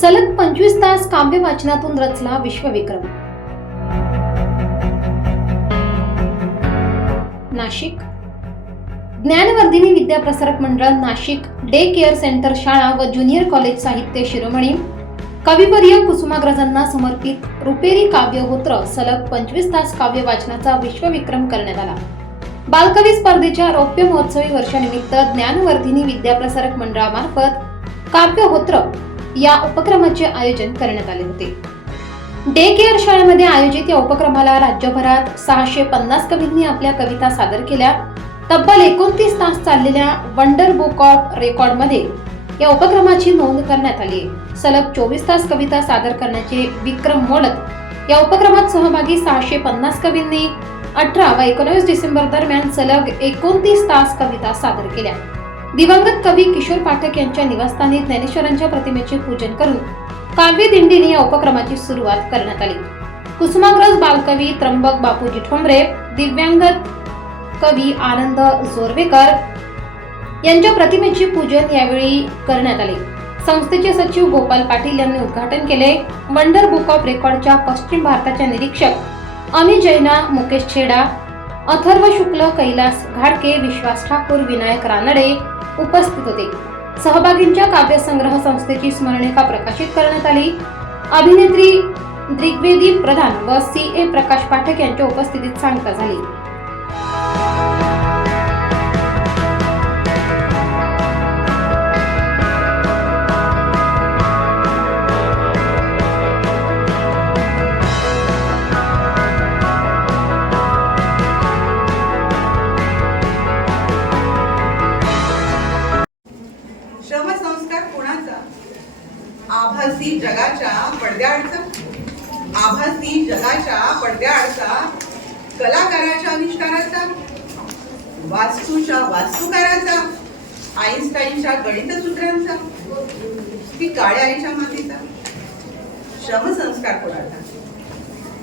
सलग पंचवीस तास काव्य वाचनातून रचला विश्वविक्रम. नाशिक. ज्ञानवर्धिनी विद्याप्रसारक मंडळ नाशिक डे केअर सेंटर शाळा व ज्युनियर कॉलेज साहित्य शिरोमणी. कविवर्य कुसुमाग्रजांना समर्पित रुपेरी काव्यहोत्र सलग पंचवीस तास काव्य वाचनाचा विश्वविक्रम करण्यात आला. बालकवी स्पर्धेच्या रौप्य महोत्सवी वर्षानिमित्त ज्ञानवर्धिनी विद्याप्रसारक मंडळामार्फत काव्यहोत्र या उपक्रमाचे आयोजन करण्यात आले होते. डे केअर शाळेमध्ये आयोजित या उपक्रमाला राज्यभरात सहाशे पन्नास कवींनी आपल्या कविता सादर केल्या. तब्बल एकोणतीस तास चाललेल्या वंडर बुक ऑफ रेकॉर्डमध्ये या उपक्रमाची नोंद करण्यात आली. आहे सलग चोवीस तास कविता सादर करण्याचे विक्रम मोडत या उपक्रमात सहभागी सहाशे पन्नास कवींनी अठरा व एकोणवीस डिसेंबर दरम्यान सलग एकोणतीस तास कविता सादर केल्या. दिवंगत कवी किशोर पाठक यांच्या निवासस्थानी ज्ञानेश्वरांच्या प्रतिमेचे पूजन करून काव्य दिंडीने या उपक्रमाची सुरुवात करण्यात आली. कुसुमाग्रज बालकवी त्र्यंबक बापूजी ठोंबरे दिव्यांगत कवी आनंद जोरवेकर यांच्या प्रतिमेचे पूजन यावेळी करण्यात आले. संस्थेचे सचिव गोपाल पाटील यांनी उद्घाटन केले. वंडर बुक ऑफ रेकॉर्डच्या पश्चिम भारताच्या निरीक्षक अमित जैना मुकेश छेडा अथर्व शुक्ल कैलास घाडके विश्वास ठाकूर विनायक रानडे उपस्थित होते. सहभागींच्या काव्यसंग्रह संस्थेची स्मरणिका प्रकाशित करण्यात आली. अभिनेत्री दिग्वेदी प्रधान व सी ए प्रकाश पाठक यांच्या उपस्थितीत सांगता झाली. आभासी जगाच्या पडद्याआडचा आभासी जगाच्या पडद्याआडचा कलाकाराच्या आविष्काराचा वास्तूच्या वास्तुकाराचा आईन्स्टाईनच्या गणितसूत्रांचा की काळ्या आईच्या मातीचा श्रमसंस्कार कोणाचा?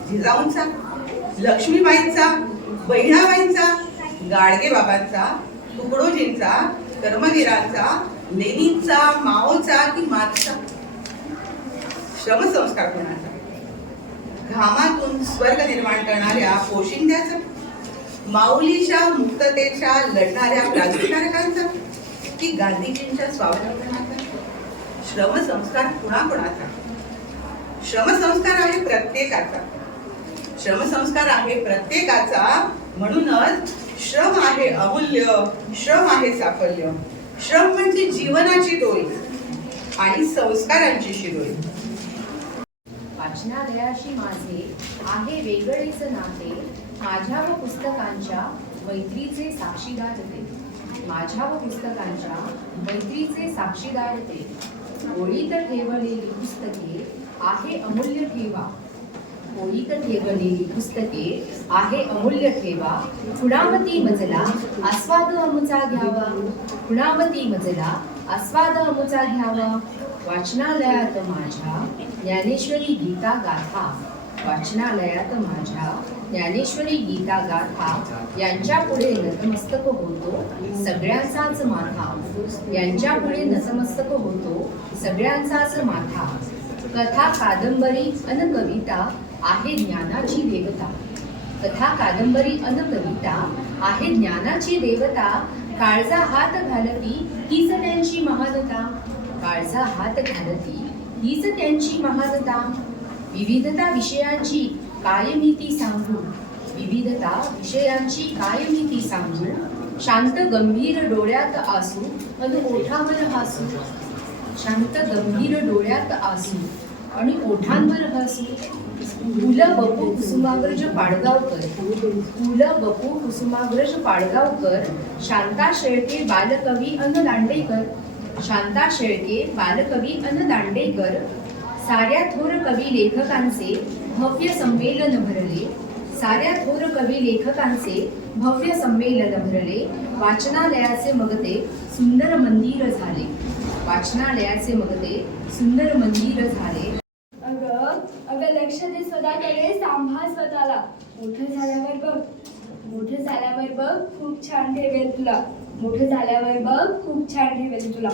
जिजाऊंचा लक्ष्मीबाईंचा बहिणाबाईंचा गाडगे बाबांचा तुकडोजींचा कर्मवीरांचा लेनिनचा माओचा की मातचा? श्रमसंस्कार कोणाचा? घामातून स्वर्ग निर्माण करणाऱ्या पोशिंद्याचा? माऊलीच्या मुक्ततेच्या लढणाऱ्या क्रांतिकारकांचा की गांधीजींच्या स्वावलंबनाचा? श्रमसंस्कार कुणाकुणाचा? श्रमसंस्कार आहे प्रत्येकाचा. श्रमसंस्कार आहे प्रत्येकाचा. म्हणूनच श्रम आहे अमूल्य श्रम आहे साफल्य. श्रम म्हणजे जीवनाची डोळी आणि संस्कारांची शिदोरी वाचनालयाशी माझे आहे वेगळेच नाते. माझ्या व पुस्तकांच्या मैत्रीचे साक्षीदार ते. माझ्या व पुस्तकांच्या मैत्रीचे साक्षीदार ते. ओळीत ठेवलेली पुस्तके आहे अमूल्य ठेवा. ओळीत ठेवलेली पुस्तके आहे अमूल्य ठेवा. खुणामती मजला आस्वाद अमुचा घ्यावा. खुणामती मजला आस्वाद अमुचा घ्यावा. वाचनालयात माझ्या ज्ञानेश्वरी गीता गाथा. वाचनालयात माझ्या ज्ञानेश्वरी गीता गाथा. यांच्या पुढे नतमस्तक होतो सगळ्यांचाच माथा. यांच्या पुढे नतमस्तक होतो सगळ्यांचाच माथा. कथा कादंबरी अन कविता आहे ज्ञानाची देवता. कथा कादंबरी अन कविता आहे ज्ञानाची देवता. काळजा हात घालती हीच त्यांची महानता. काळजा हात घालती हीच त्यांची महानता. विविधता विषयांची कायमिती सांगू विविधता विषयांची कायमिती सांगू शांत गंभीर डोळ्यात आसू अन ओठावर हसू शांत गंभीर डोळ्यात आसू आणि ओठांवर हसू. पु ल बपू कुसुमाग्रज पाडगावकर. पु बपू कुसुमाग्रज पाडगावकर. शांता शेळके बालकवी अन दांडेकर. शांता शेळके बालकवी अन दांडेकर. साऱ्या थोर कवी लेखकांचे भव्य संमेलन भरले. साऱ्या थोर कवी लेखकांचे भव्य संमेलन भरले. वाचनालयाचे मगते सुंदर मंदिर झाले. वाचनालयाचे मगते सुंदर मंदिर झाले. अगं लक्ष दे स्वतःकडे सांभाळ स्वतःला. मोठं झाल्यावर बघ मोठं झाल्यावर बघ खूप छान ठेवेल तुला. मोठं झाल्यावर बघ खूप छान ठेवेल तुला.